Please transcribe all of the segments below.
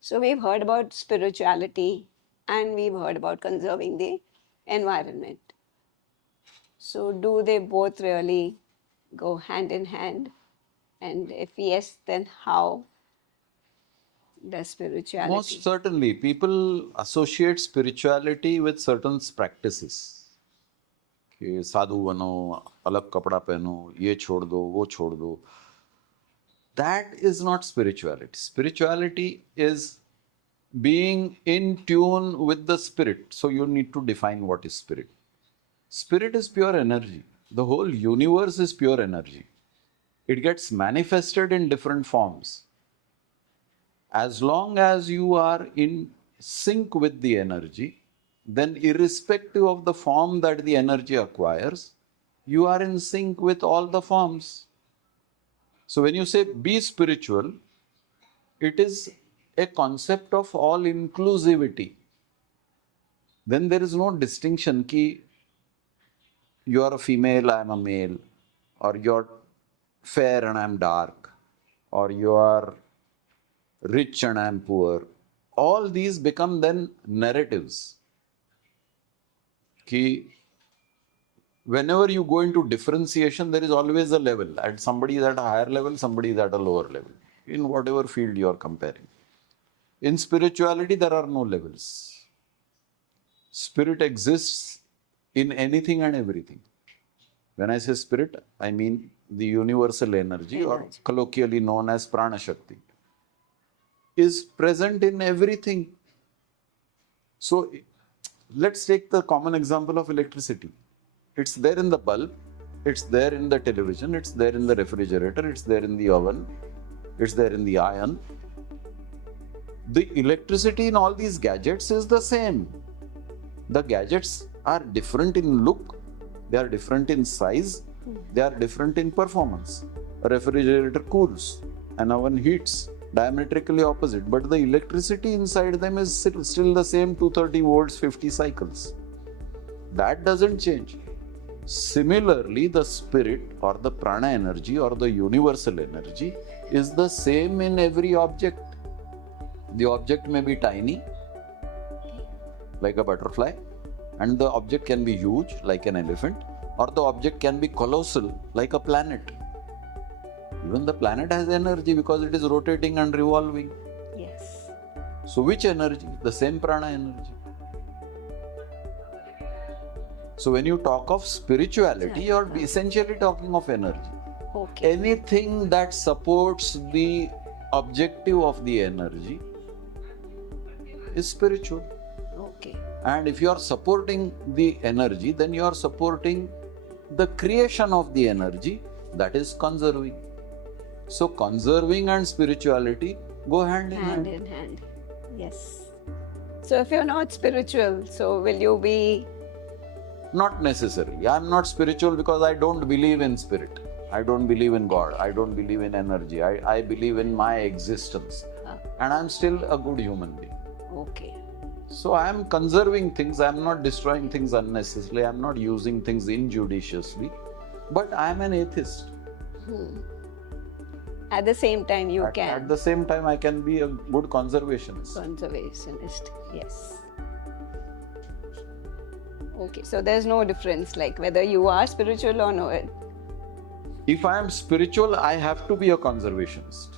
So we've heard about spirituality and we've heard about conserving the environment. So do they both really go hand in hand? And if yes, then how does Most spirituality? certainly, people associate spirituality with certain practices. कि साधु बनो, अलग कपड़ा पहनो, ये छोड़ दो, वो छोड़ दो. That is not spirituality. Spirituality is being in tune with the spirit. So you need to define what is spirit. Spirit is pure energy. The whole universe is pure energy. It gets manifested in different forms. As long as you are in sync with the energy, then irrespective of the form that the energy acquires, you are in sync with all the forms. So when you say be spiritual, it is a concept of all inclusivity. Then there is no distinction ki you are a female, I am a male, or you're fair and I am dark, or you are rich and I am poor. All these become then narratives. Ki whenever you go into differentiation, there is always a level. And somebody is at a higher level, somebody is at a lower level, in whatever field you are comparing. In spirituality, there are no levels. Spirit exists in anything and everything. When I say spirit, I mean the universal energy, or colloquially known as Prana Shakti, is present in everything. So let's take the common example of electricity. It's there in the bulb, it's there in the television, it's there in the refrigerator, it's there in the oven, it's there in the iron. The electricity in all these gadgets is the same. The gadgets are different in look, they are different in size, they are different in performance. A refrigerator cools, an oven heats, diametrically opposite, but the electricity inside them is still the same 230 volts, 50 cycles. That doesn't change. Similarly, the spirit or the prana energy or the universal energy is the same in every object. The object may be tiny, like a butterfly, and the object can be huge, like an elephant, or the object can be colossal, like a planet. Even the planet has energy because it is rotating and revolving. Yes. So which energy? The same prana energy. So when you talk of spirituality, you are essentially talking of energy. Okay. Anything that supports the objective of the energy is spiritual. Okay. And if you are supporting the energy, then you are supporting the creation of the energy, that is conserving. So conserving and spirituality go hand in hand. Hand in hand. Yes. So if you're not spiritual, so will you be? Not necessarily. I'm not spiritual because I don't believe in spirit. I don't believe in God. I don't believe in energy. I believe in my existence. And I'm still a good human being. Okay. So I'm conserving things. I'm not destroying things unnecessarily. I'm not using things injudiciously. But I'm an atheist. At the same time, you can. At the same time, I can be a good conservationist. Conservationist, yes. Okay, so there's no difference, like whether you are spiritual or not. If I am spiritual, I have to be a conservationist.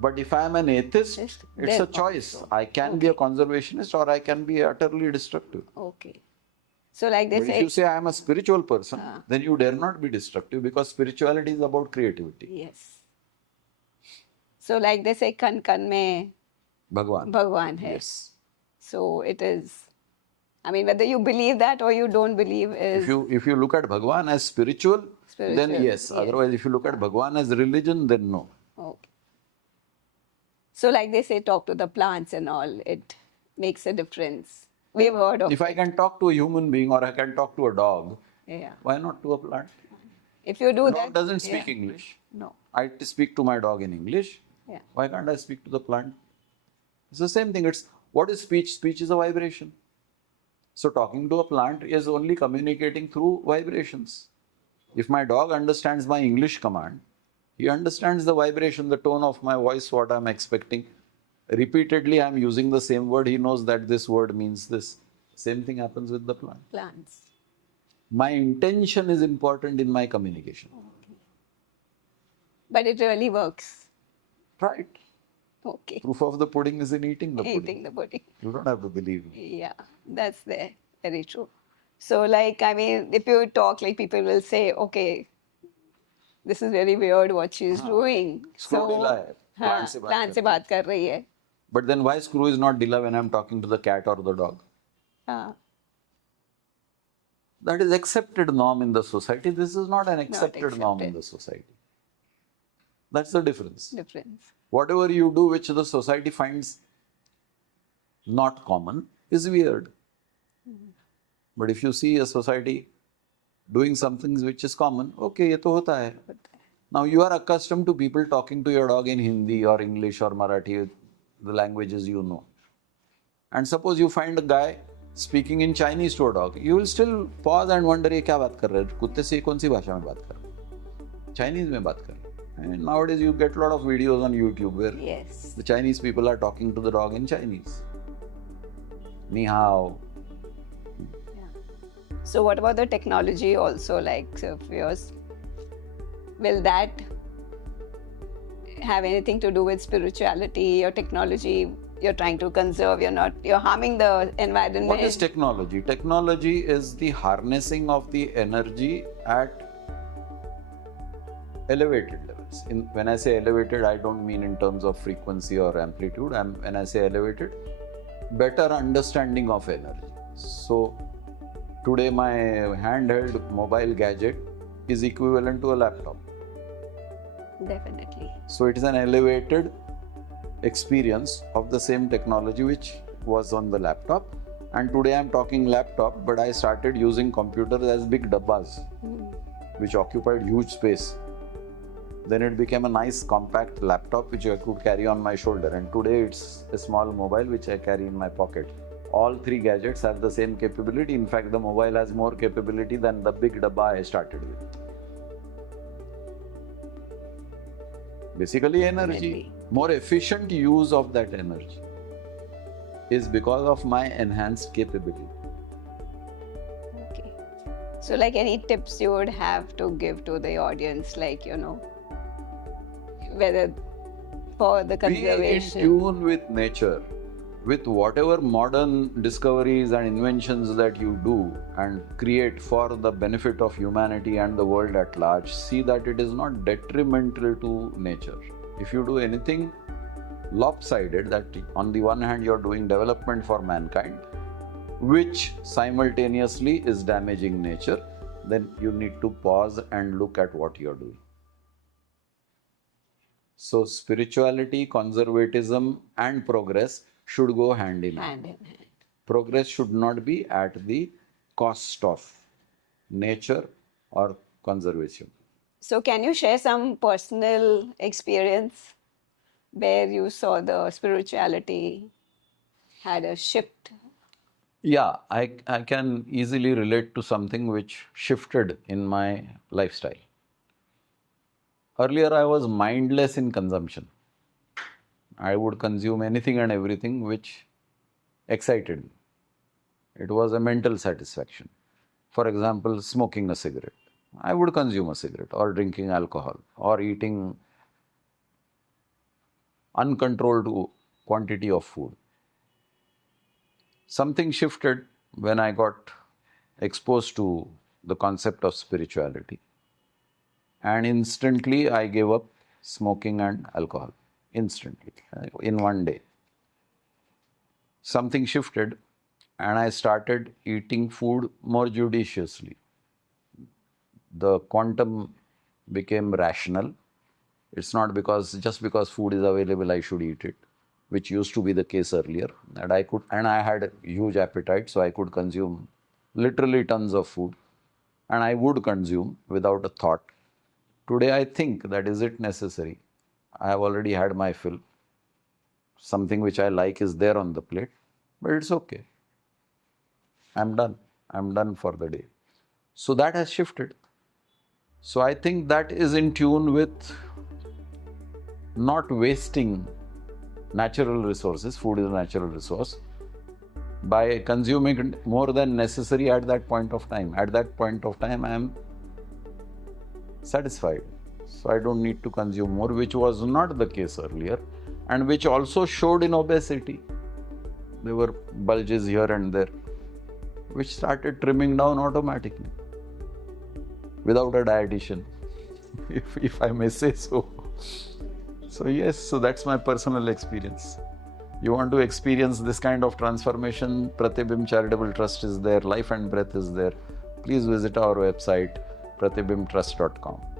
But if I am an atheist, it's a choice. I can be a conservationist or I can be utterly destructive. Okay. So like they But say... if you say I am a spiritual person, then you dare not be destructive because spirituality is about creativity. Yes. So like they say, kan kan mein Bhagwan hai. Yes. So it is... I mean, whether you believe that or you don't believe is... If you look at Bhagwan as spiritual, then yes. Otherwise, if you look at Bhagwan as religion, then no. Okay. So like they say, talk to the plants and all. It makes a difference. We've heard of If I can talk to a human being or I can talk to a dog, why not to a plant? If you do a that... dog doesn't speak English. No. I speak to my dog in English. Why can't I speak to the plant? It's the same thing. It's what is speech? Speech is a vibration. So talking to a plant is only communicating through vibrations. If my dog understands my English command, he understands the vibration, the tone of my voice, what I'm expecting. Repeatedly, I'm using the same word. He knows that this word means this. Same thing happens with the plant. Plants. My intention is important in my communication. Okay. But it really works. Right. Okay. Proof of the pudding is in eating the pudding. Eating the pudding. You don't have to believe me. Yeah, that's there. Very true. So, like, I mean, if you talk, like, people will say, okay, this is very weird what she's doing. Screw dila hai. हाँ, plant से बात कर रही है. But then why screw is not dila when I'm talking to the cat or the dog? हाँ, That is accepted norm in the society. This is not an accepted norm in accepted. the society. That's the difference. difference. Whatever you do which the society finds not common is weird. But if you see a society doing something which is common, okay, ये तो होता है. Now you are accustomed to people talking to your dog in Hindi or English or Marathi, the languages you know. And suppose you find a guy speaking in Chinese to a dog, you will still pause and wonder, ये क्या बात कर रहे हैं? कुत्ते से कौन सी भाषा में बात कर रहे हैं? Chinese में बात कर रहे हैं. And nowadays you get a lot of videos on YouTube where Yes. the Chinese people are talking to the dog in Chinese. Ni hao. So, what about the technology also? Like, so if yours, will that have anything to do with spirituality or technology? You're trying to conserve, you're harming the environment. What is technology? Technology is the harnessing of the energy at elevated levels. When I say elevated, I don't mean in terms of frequency or amplitude. When I say elevated, better understanding of energy. So today my handheld mobile gadget is equivalent to a laptop. Definitely. So it is an elevated experience of the same technology which was on the laptop. And today I'm talking laptop, but I started using computers as big dabbas, which occupied huge space. Then it became a nice compact laptop which I could carry on my shoulder. And today it's a small mobile which I carry in my pocket. All three gadgets have the same capability. In fact, the mobile has more capability than the big dabba I started with. Basically, energy. More efficient use of that energy is because of my enhanced capability. Okay. So, like, any tips you would have to give to the audience, like, whether for the conservation? Be in tune with nature, with whatever modern discoveries and inventions that you do and create for the benefit of humanity and the world at large. See that it is not detrimental to nature. If you do anything lopsided, that on the one hand you're doing development for mankind, which simultaneously is damaging nature, then you need to pause and look at what you're doing. So spirituality, conservatism and progress should go hand in hand. Progress should not be at the cost of nature or conservation. So can you share some personal experience where you saw the spirituality had a shift? Yeah, I can easily relate to something which shifted in my lifestyle. Earlier, I was mindless in consumption. I would consume anything and everything which excited me. It was a mental satisfaction. For example, smoking a cigarette. I would consume a cigarette, or drinking alcohol, or eating uncontrolled quantity of food. Something shifted when I got exposed to the concept of spirituality. And instantly I gave up smoking and alcohol. Instantly, in one day. Something shifted and I started eating food more judiciously. The quantum became rational. It's not just because food is available I should eat it, which used to be the case earlier. And I had a huge appetite, so I could consume literally tons of food. And I would consume without a thought. Today I think that is it necessary? I have already had my fill. Something which I like is there on the plate, but it's okay. I'm done. I'm done for the day. So that has shifted. So I think that is in tune with not wasting natural resources, food is a natural resource, by consuming it more than necessary at that point of time. At that point of time, I am satisfied. So I don't need to consume more, which was not the case earlier, and which also showed in obesity. There were bulges here and there, which started trimming down automatically without a dietitian, if I may say so. So yes, so that's my personal experience. You want to experience this kind of transformation, Pratibimb Charitable Trust is there, Life and Breath is there. Please visit our website, pratibimbtrust.com.